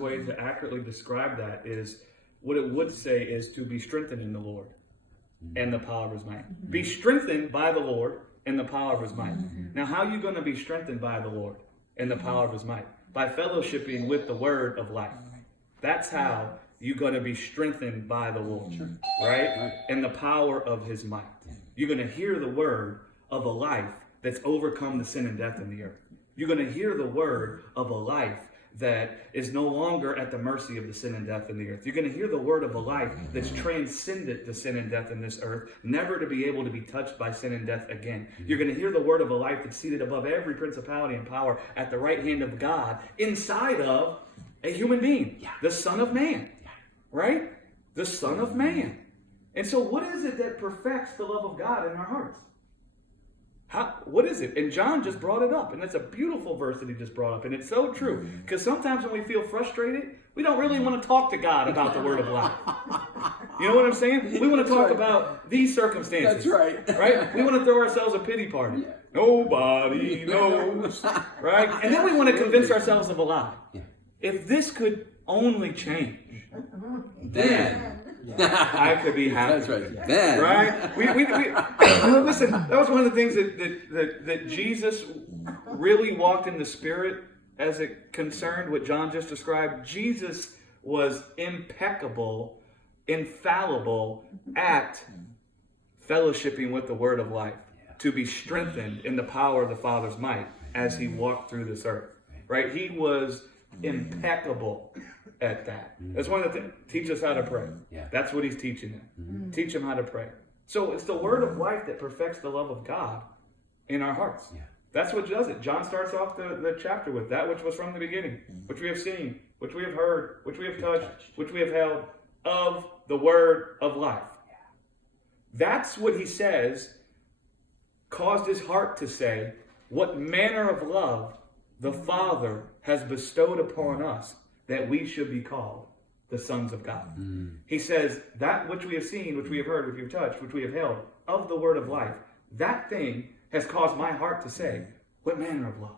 way to accurately describe that is, what it would say is to be strengthened in the Lord and the power of his might. Be strengthened by the Lord and the power of his might. Now, how are you going to be strengthened by the Lord and the power of his might? By fellowshipping with the word of life. That's how you're going to be strengthened by the Lord, right? And the power of his might. You're going to hear the word of a life that's overcome the sin and death in the earth. You're going to hear the word of a life that is no longer at the mercy of the sin and death in the earth. You're going to hear the word of a life that's transcended the sin and death in this earth, never to be able to be touched by sin and death again. You're going to hear the word of a life that's seated above every principality and power at the right hand of God, inside of a human being, the Son of Man, right? The Son of Man. And so what is it that perfects the love of God in our hearts? What is it? And John just brought it up. And that's a beautiful verse that he just brought up. And it's so true. Because sometimes when we feel frustrated, we don't really want to talk to God about the word of life. You know what I'm saying? We want to talk about these circumstances. That's right. Right? We want to throw ourselves a pity party. Yeah. Nobody knows. Right? And then we want to convince ourselves of a lie. Yeah. If this could only change, then I could be happy. That's right. Then. Right? We listen, that was one of the things that Jesus really walked in the Spirit as it concerned what John just described. Jesus was impeccable, infallible at fellowshipping with the word of life to be strengthened in the power of the Father's might as he walked through this earth. Right? He was impeccable at that. That's one of the things. Teach us how to pray. Yeah. That's what he's teaching them. Teach them how to pray. So it's the word of life that perfects the love of God in our hearts. Yeah. That's what does it. John starts off the chapter with that which was from the beginning, which we have seen, which we have heard, which we have touched, which we have held, of the word of life. Yeah. That's what he says caused his heart to say, what manner of love the Father has bestowed upon us, that we should be called the sons of God. He says, that which we have seen, which we have heard, which we have touched, which we have held, of the word of life, that thing has caused my heart to say, what manner of love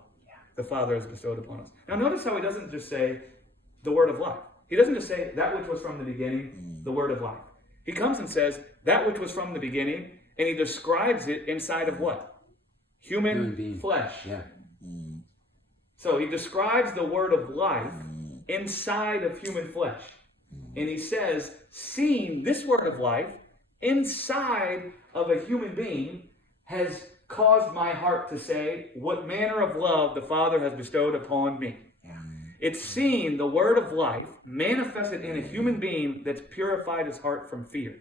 the Father has bestowed upon us. Now notice how he doesn't just say the word of life. He doesn't just say that which was from the beginning, the word of life. He comes and says that which was from the beginning, and he describes it inside of what? Human flesh. Yeah. So he describes the word of life inside of human flesh. And he says, seeing this word of life inside of a human being has caused my heart to say, what manner of love the Father has bestowed upon me. Yeah. It's seeing the word of life manifested in a human being that's purified his heart from fear.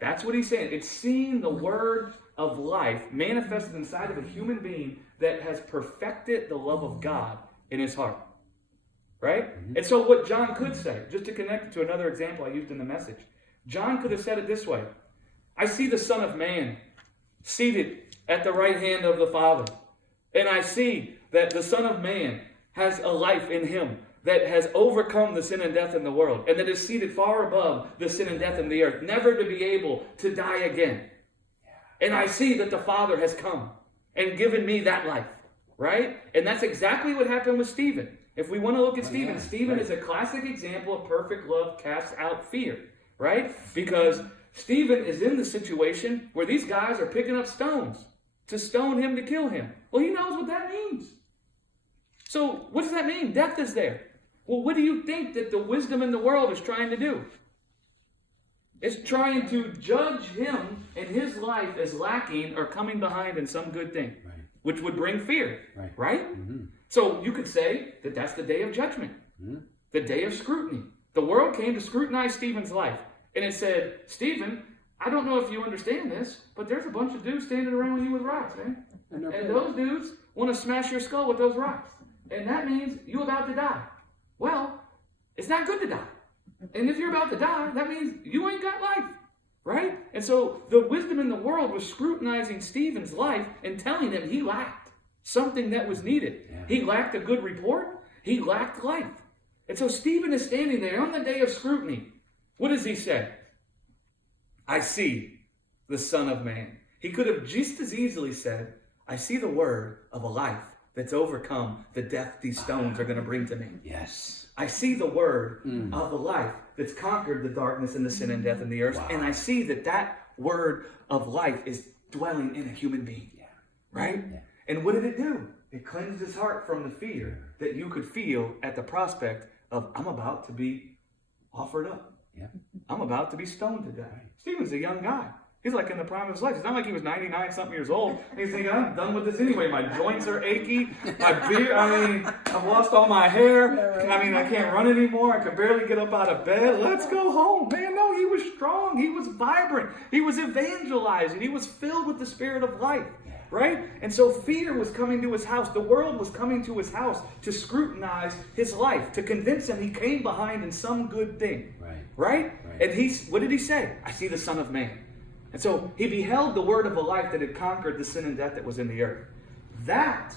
That's what he's saying. It's seeing the word of life manifested inside of a human being that has perfected the love of God in his heart. Right? And so what John could say, just to connect it to another example I used in the message, John could have said it this way. I see the Son of Man seated at the right hand of the Father. And I see that the Son of Man has a life in him that has overcome the sin and death in the world, and that is seated far above the sin and death in the earth, never to be able to die again. And I see that the Father has come and given me that life. Right? And that's exactly what happened with Stephen. If we want to look at Stephen, Stephen is a classic example of perfect love casts out fear, right? Because Stephen is in the situation where these guys are picking up stones to stone him to kill him. Well, he knows what that means. So what does that mean? Death is there. Well, what do you think that the wisdom in the world is trying to do? It's trying to judge him and his life as lacking or coming behind in some good thing, which would bring fear, right? So you could say that that's the day of judgment, the day of scrutiny. The world came to scrutinize Stephen's life. And it said, Stephen, I don't know if you understand this, but there's a bunch of dudes standing around you with rocks, man. And those dudes want to smash your skull with those rocks. And that means you're about to die. Well, it's not good to die. And if you're about to die, that means you ain't got life, right? And so the wisdom in the world was scrutinizing Stephen's life and telling him he lacked something that was needed. Yeah. He lacked a good report. He lacked life. And so Stephen is standing there on the day of scrutiny. What does he say? I see the Son of Man. He could have just as easily said, I see the word of a life that's overcome the death these stones are going to bring to me. Yes. I see the word of the life that's conquered the darkness and the sin and death in the earth. Wow. And I see that word of life is dwelling in a human being. Yeah. Right? Yeah. And what did it do? It cleansed his heart from the fear that you could feel at the prospect of, I'm about to be offered up. Yeah. I'm about to be stoned to death. Stephen's a young guy. He's like in the prime of his life. It's not like he was 99-something years old. And he's thinking, I'm done with this anyway. My joints are achy. My beard, I've lost all my hair. I can't run anymore. I can barely get up out of bed. Let's go home. Man, no, he was strong. He was vibrant. He was evangelizing. He was filled with the spirit of life. Right? And so fear was coming to his house. The world was coming to his house to scrutinize his life, to convince him he came behind in some good thing. Right? And what did he say? I see the Son of Man. And so he beheld the word of a life that had conquered the sin and death that was in the earth. That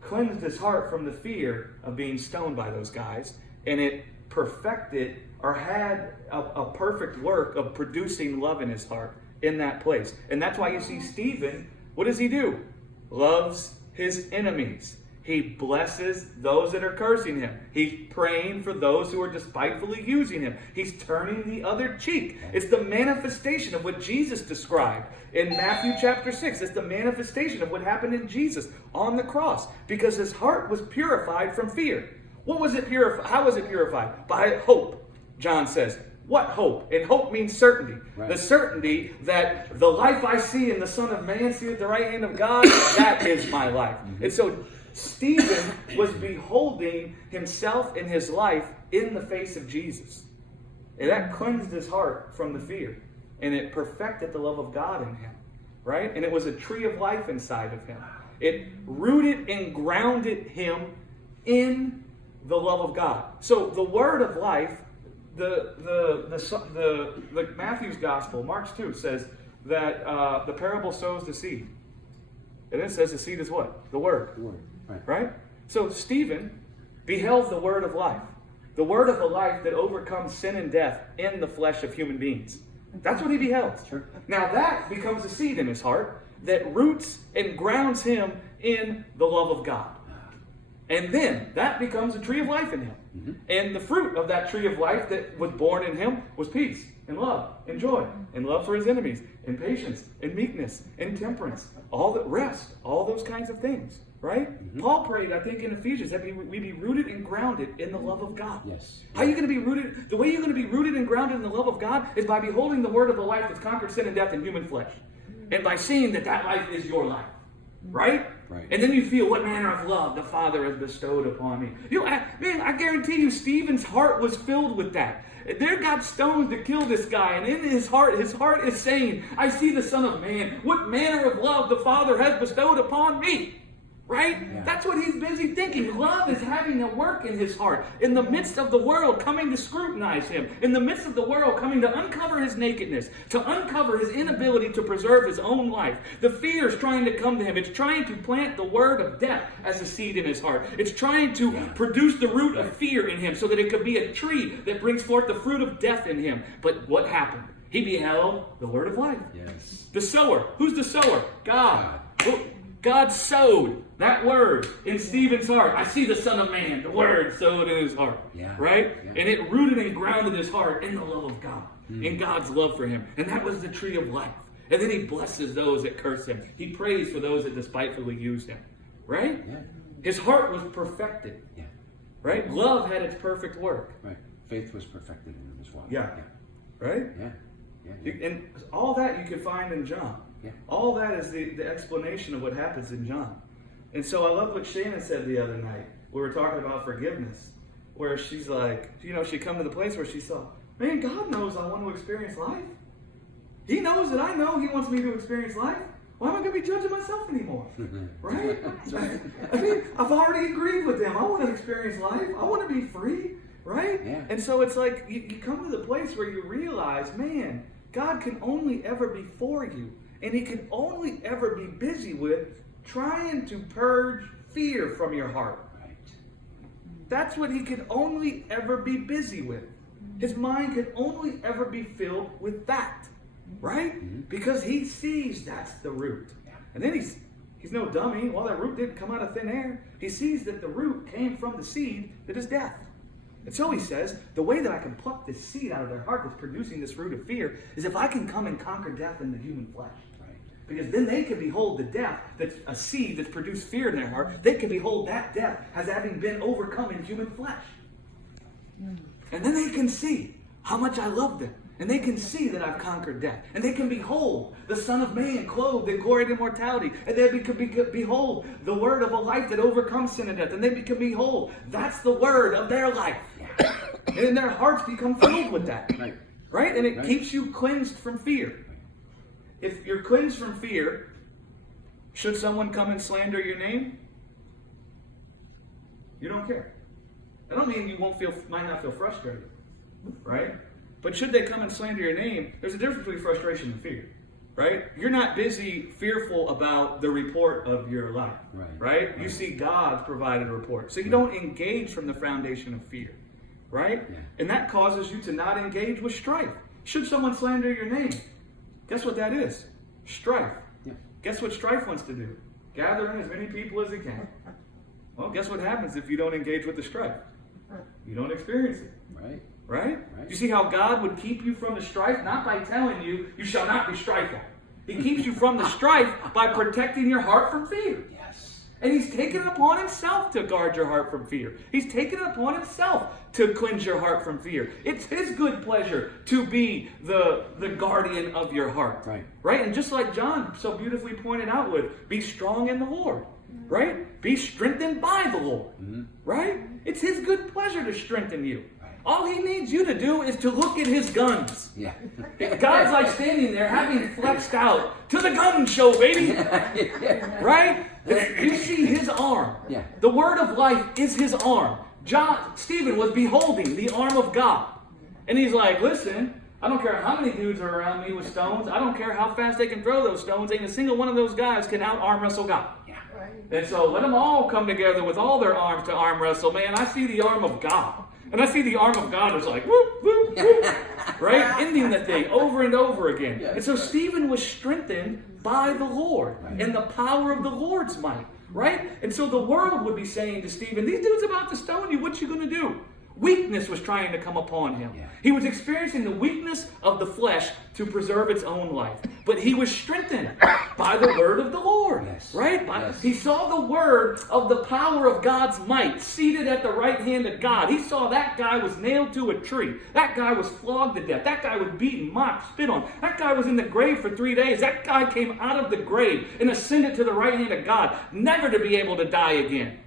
cleansed his heart from the fear of being stoned by those guys, and it perfected or had a perfect work of producing love in his heart in that place. And that's why you see Stephen, what does he do? Loves his enemies. He blesses those that are cursing him. He's praying for those who are despitefully using him. He's turning the other cheek. It's the manifestation of what Jesus described in Matthew chapter 6. It's the manifestation of what happened in Jesus on the cross, because his heart was purified from fear. What was it purified? How was it purified? By hope, John says. What hope? And hope means certainty. The certainty that the life I see in the Son of Man, see at the right hand of God, that is my life. And so Stephen was beholding himself and his life in the face of Jesus. And that cleansed his heart from the fear. And it perfected the love of God in him. Right? And it was a tree of life inside of him. It rooted and grounded him in the love of God. So the word of life, the Matthew's gospel, Mark 2, says that the parable sows the seed. And it says the seed is what? The word. The word. Right? So Stephen beheld the word of life. The word of the life that overcomes sin and death in the flesh of human beings. That's what he beheld. Sure. Now that becomes a seed in his heart that roots and grounds him in the love of God. And then that becomes a tree of life in him. Mm-hmm. And the fruit of that tree of life that was born in him was peace and love and joy and love for his enemies and patience and meekness and temperance. All that rest, all those kinds of things. Right? Mm-hmm. Paul prayed, I think in Ephesians, that we be rooted and grounded in the love of God. Yes. How are you going to be rooted? The way you're going to be rooted and grounded in the love of God is by beholding the word of the life that's conquered sin and death in human flesh. And by seeing that life is your life. Right? Right. And then you feel what manner of love the Father has bestowed upon me. I guarantee you, Stephen's heart was filled with that. There got stones to kill this guy, and in his heart is saying, I see the Son of Man. What manner of love the Father has bestowed upon me. Right? Yeah. That's what he's busy thinking. Love is having a work in his heart. In the midst of the world coming to scrutinize him. In the midst of the world coming to uncover his nakedness. To uncover his inability to preserve his own life. The fear is trying to come to him. It's trying to plant the word of death as a seed in his heart. It's trying to produce the root of fear in him so that it could be a tree that brings forth the fruit of death in him. But what happened? He beheld the word of life. Yes. The sower. Who's the sower? God. God sowed that word in Stephen's heart. I see the Son of Man, the word sowed in his heart. Yeah. Right? Yeah. And it rooted and grounded his heart in the love of God, in God's love for him. And that was the tree of life. And then he blesses those that curse him. He prays for those that despitefully use him. Right? Yeah. His heart was perfected. Yeah. Right? Love had its perfect work. Right. Faith was perfected in him as well. Yeah. Right? Yeah. Yeah. And all that you can find in John. Yeah. All that is the explanation of what happens in John. And so I love what Shannon said the other night. We were talking about forgiveness. Where she's like, she come to the place where she saw, man, God knows I want to experience life. He knows that I know He wants me to experience life. Why am I going to be judging myself anymore? Right? I mean, I've already agreed with them. I want to experience life. I want to be free. Right? Yeah. And so it's like you come to the place where you realize, man, God can only ever be for you. And He can only ever be busy with trying to purge fear from your heart. Right. That's what He can only ever be busy with. His mind can only ever be filled with that. Right? Mm-hmm. Because He sees that's the root. Yeah. And then He's no dummy. Well, that root didn't come out of thin air. he sees that the root came from the seed that is death. And so he says, the way that I can pluck this seed out of their heart that's producing this root of fear is if I can come and conquer death in the human flesh. Right. Because then they can behold the death that's a seed that's produced fear in their heart. They can behold that death as having been overcome in human flesh. And then they can see how much I love them. And they can see that I've conquered death. And they can behold the Son of Man clothed in glory and immortality. And they can behold the word of a life that overcomes sin and death. And they can behold, that's the word of their life. And then their hearts become filled with that. Right. Right? And it Right. keeps you cleansed from fear. If you're cleansed from fear, should someone come and slander your name? You don't care. I don't mean you might not feel frustrated. Right? But should they come and slander your name, there's a difference between frustration and fear, right? You're not busy fearful about the report of your life, right? You see God's provided report. So you don't engage from the foundation of fear, right? Yeah. And that causes you to not engage with strife. Should someone slander your name, guess what that is? Strife. Yeah. Guess what strife wants to do? Gather in as many people as it can. Well, guess what happens if you don't engage with the strife? You don't experience it. Right. Right? Right. You see how God would keep you from the strife? Not by telling you, you shall not be strifeful. He keeps you from the strife by protecting your heart from fear. Yes. And he's taken it upon himself to guard your heart from fear. He's taken it upon himself to cleanse your heart from fear. It's his good pleasure to be the guardian of your heart. Right. Right? And just like John so beautifully pointed out with, be strong in the Lord. Right? Be strengthened by the Lord. Mm-hmm. Right? It's his good pleasure to strengthen you. Right. All he needs you to do is to look at his guns. Yeah. God's like standing there having flexed out to the gun show, baby. Right? You see his arm. Yeah. The word of life is his arm. Stephen was beholding the arm of God. And he's like, listen, I don't care how many dudes are around me with stones. I don't care how fast they can throw those stones. Ain't a single one of those guys can out-arm wrestle God. Yeah. And so let them all come together with all their arms to arm wrestle. Man, I see the arm of God. And I see the arm of God is like, whoop, whoop, whoop. Right? Ending the thing over and over again. Yeah, And so right. Stephen was strengthened by the Lord and the power of the Lord's might. Right? And so the world would be saying to Stephen, these dudes about to stone you, what you going to do? Weakness was trying to come upon him. Yeah. He was experiencing the weakness of the flesh to preserve its own life. But he was strengthened by the word of the Lord. Yes. Right? Yes. He saw the word of the power of God's might seated at the right hand of God. He saw that guy was nailed to a tree. That guy was flogged to death. That guy was beaten, mocked, spit on. That guy was in the grave for 3 days. That guy came out of the grave and ascended to the right hand of God, never to be able to die again.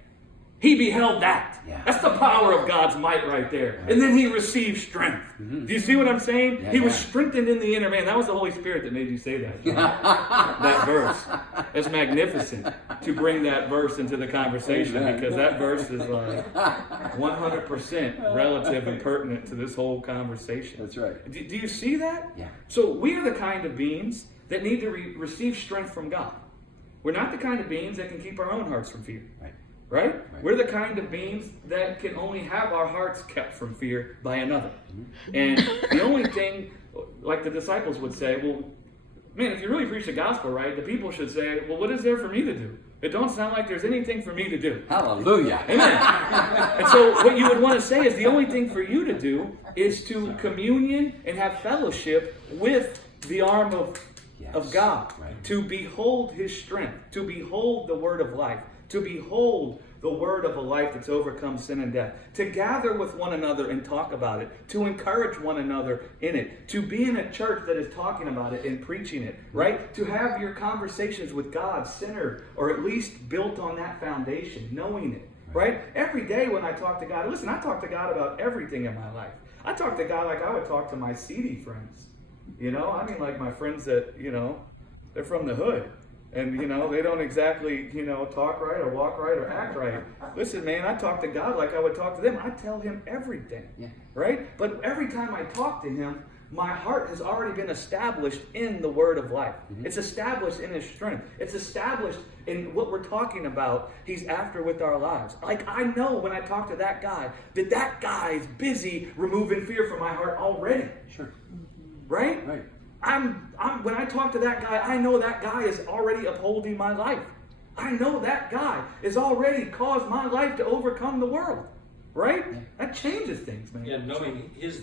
He beheld that. Yeah. That's the power of God's might right there. And then he received strength. Mm-hmm. Do you see what I'm saying? Yeah, he was yeah. strengthened in the inner man. That was the Holy Spirit that made you say that. That verse. It's magnificent to bring that verse into the conversation Amen. because that verse is like 100% relative and pertinent to this whole conversation. That's right. Do you see that? Yeah. So we are the kind of beings that need to receive strength from God. We're not the kind of beings that can keep our own hearts from fear. Right. Right? Right. We're the kind of beings that can only have our hearts kept from fear by another. And the only thing, like the disciples would say, well, man, if you really preach the gospel, right, the people should say, well, what is there for me to do? It don't sound like there's anything for me to do. Hallelujah. Amen. And so what you would want to say is the only thing for you to do is to communion and have fellowship with the arm of God. Right. To behold his strength. To behold the word of life. To behold the word of a life that's overcome sin and death. To gather with one another and talk about it. To encourage one another in it. To be in a church that is talking about it and preaching it. Right? To have your conversations with God centered or at least built on that foundation. Knowing it. Right? Every day when I talk to God, listen, I talk to God about everything in my life. I talk to God like I would talk to my seedy friends. You know, I mean like my friends that, you know, they're from the hood. And, you know, they don't exactly, you know, talk right or walk right or act right. Listen, man, I talk to God like I would talk to them. I tell him everything. Yeah. Right? But every time I talk to him, my heart has already been established in the word of life. Mm-hmm. It's established in his strength. It's established in what we're talking about he's after with our lives. Like I know when I talk to that guy guy is busy removing fear from my heart already. Sure. Right? Right. When I talk to that guy, I know that guy is already upholding my life. I know that guy has already caused my life to overcome the world. Right? That changes things, man. Yeah, knowing his